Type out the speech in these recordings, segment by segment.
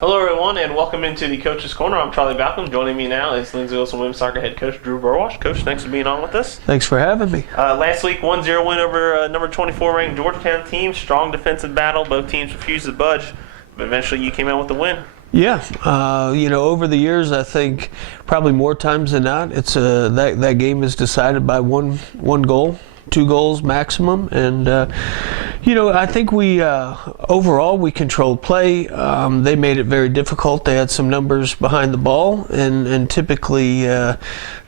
Hello, everyone, and welcome into the Coach's Corner. I'm Charlie Balcom. Joining me now is Lindsey Wilson women's soccer head coach Drew Burwash. Coach, thanks for being on with us. Thanks for having me. Last week, 1-0 win over number 24 ranked Georgetown team. Strong defensive battle. Both teams refused to budge, but eventually you came out with the win. Yeah, over the years, I think probably more times than not, it's that game is decided by one goal. 2 goals maximum, and I think we overall we controlled play. They made it very difficult. They had some numbers behind the ball, and typically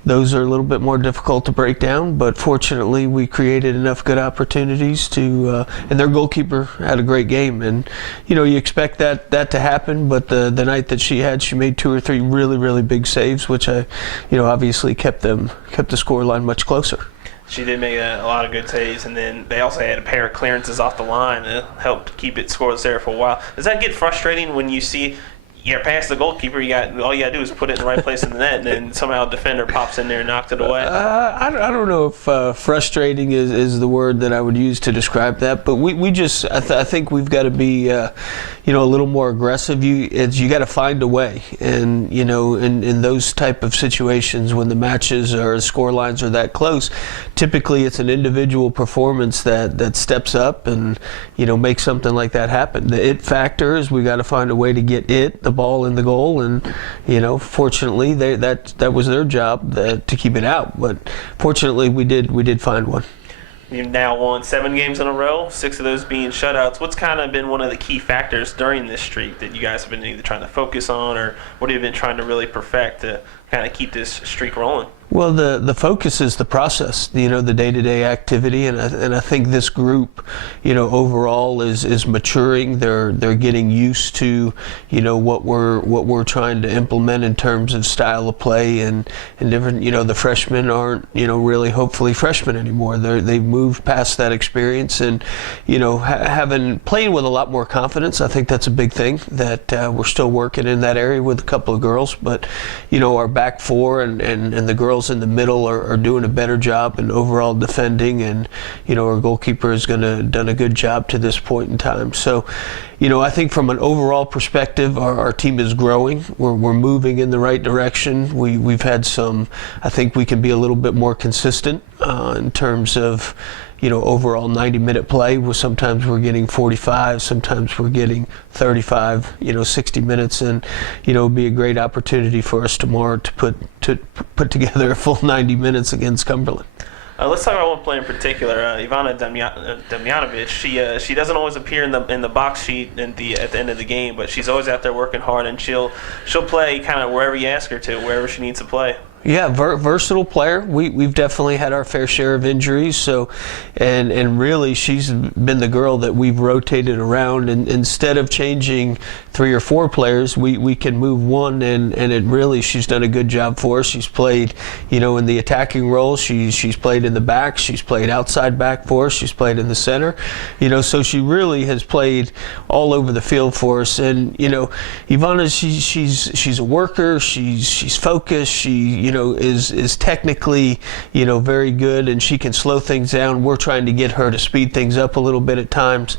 those are a little bit more difficult to break down. But fortunately, we created enough good opportunities to, and their goalkeeper had a great game. And you expect that to happen, but the night that she made 2 or 3 really big saves, which obviously kept the scoreline much closer. She did make a lot of good saves, and then they also had a pair of clearances off the line that helped keep it scoreless there for a while. Does that get frustrating when you see you're past the goalkeeper? All you got to do is put it in the right place in the net, and then somehow a defender pops in there and knocked it away? I don't know if frustrating is the word that I would use to describe that, but I think we've got to be a little more aggressive. You got to find a way, and in those type of situations when the matches or score lines are that close, typically it's an individual performance that steps up and makes something like that happen. The it factor is we got to find a way to get the ball in the goal, and fortunately that was their job to keep it out, but fortunately we did find one. You've now won 7 games in a row, 6 of those being shutouts. What's kind of been one of the key factors during this streak that you guys have been either trying to focus on, or what have you been trying to really perfect to kind of keep this streak rolling? Well, the focus is the process, the day-to-day activity, and I think this group, overall is maturing. They're getting used to, what we're trying to implement in terms of style of play and different. The freshmen aren't, really hopefully freshmen anymore. They've moved past that experience, and playing with a lot more confidence. I think that's a big thing that we're still working in that area with a couple of girls, but our back four and the girls in the middle are doing a better job in overall defending, and our goalkeeper has done a good job to this point in time. So I think from an overall perspective, our team is growing. We're moving in the right direction. We've had I think we can be a little bit more consistent in terms of overall 90-minute play. Sometimes we're getting 45, sometimes we're getting 35, 60 minutes, and it'll be a great opportunity for us tomorrow to put together a full 90 minutes against Cumberland. Let's talk about one player in particular, Ivana Damjanovic. She doesn't always appear in the box sheet at the end of the game, but she's always out there working hard, and she'll play kind of wherever you ask her to, wherever she needs to play. Yeah, versatile player. We've definitely had our fair share of injuries, so and really she's been the girl that we've rotated around, and instead of changing 3 or 4 players, we can move one, and it really, she's done a good job for us. She's played in the attacking role, she's played in the back, she's played outside back for us, she's played in the center, so she really has played all over the field for us. And Ivana, she's a worker, she's focused, she is technically, very good, and she can slow things down. We're trying to get her to speed things up a little bit at times.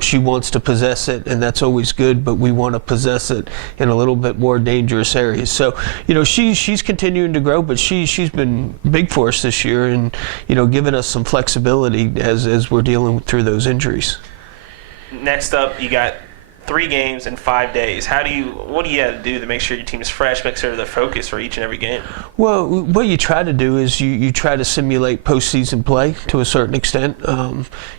She wants to possess it, and that's always good, but we want to possess it in a little bit more dangerous areas. So, she's continuing to grow, but she's been big for us this year, and, giving us some flexibility as we're dealing through those injuries. Next up, you got 3 games in 5 days. What do you have to do to make sure your team is fresh, make sure they're focused for each and every game? Well, what you try to do is you try to simulate postseason play to a certain extent.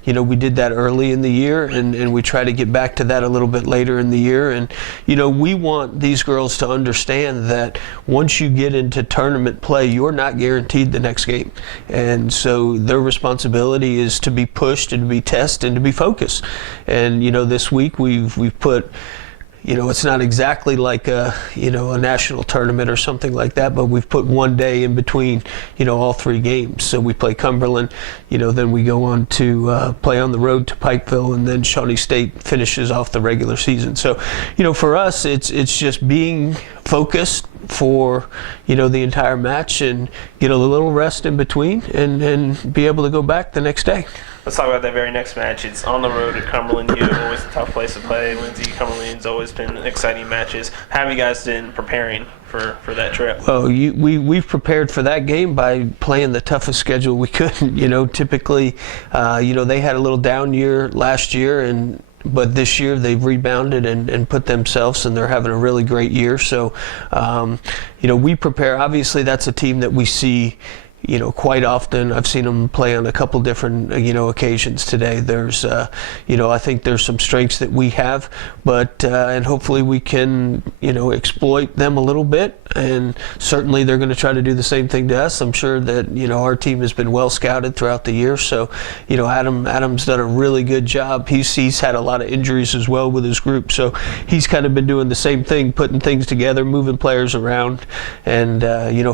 We did that early in the year, and we try to get back to that a little bit later in the year. And, we want these girls to understand that once you get into tournament play, you're not guaranteed the next game. And so their responsibility is to be pushed and to be tested and to be focused. And, this week we've put, it's not exactly like a national tournament or something like that, but we've put one day in between, all 3 games. So we play Cumberland, then we go on to play on the road to Pikeville, and then Shawnee State finishes off the regular season. So, for us, it's just being focused for, the entire match, and get a little rest in between, and be able to go back the next day. let's talk about that very next match. It's on the road at Cumberland. Always a tough place to play. Lindsey, Cumberland's always been exciting matches. How have you guys been preparing for that trip? Well, we've prepared for that game by playing the toughest schedule we could. Typically, they had a little down year last year, but this year they've rebounded and put themselves, and they're having a really great year. So, we prepare. Obviously, that's a team that we see quite often. I've seen them play on a couple different, occasions today. There's, I think there's some strengths that we have, but, and hopefully we can, exploit them a little bit. And certainly they're going to try to do the same thing to us. I'm sure that, our team has been well scouted throughout the year. So, Adam's done a really good job. He's had a lot of injuries as well with his group. So he's kind of been doing the same thing, putting things together, moving players around. And,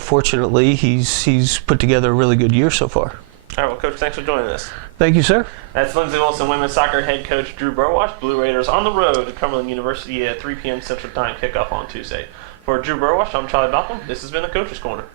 fortunately he's put together a really good year so far. All right, well, Coach, thanks for joining us. Thank you, sir. That's Lindsey Wilson women's soccer head coach Drew Burwash. Blue Raiders on the road at Cumberland University at 3 p.m. Central Time kickoff on Tuesday. For Drew Burwash, I'm Charlie Malcolm. This has been the Coach's Corner.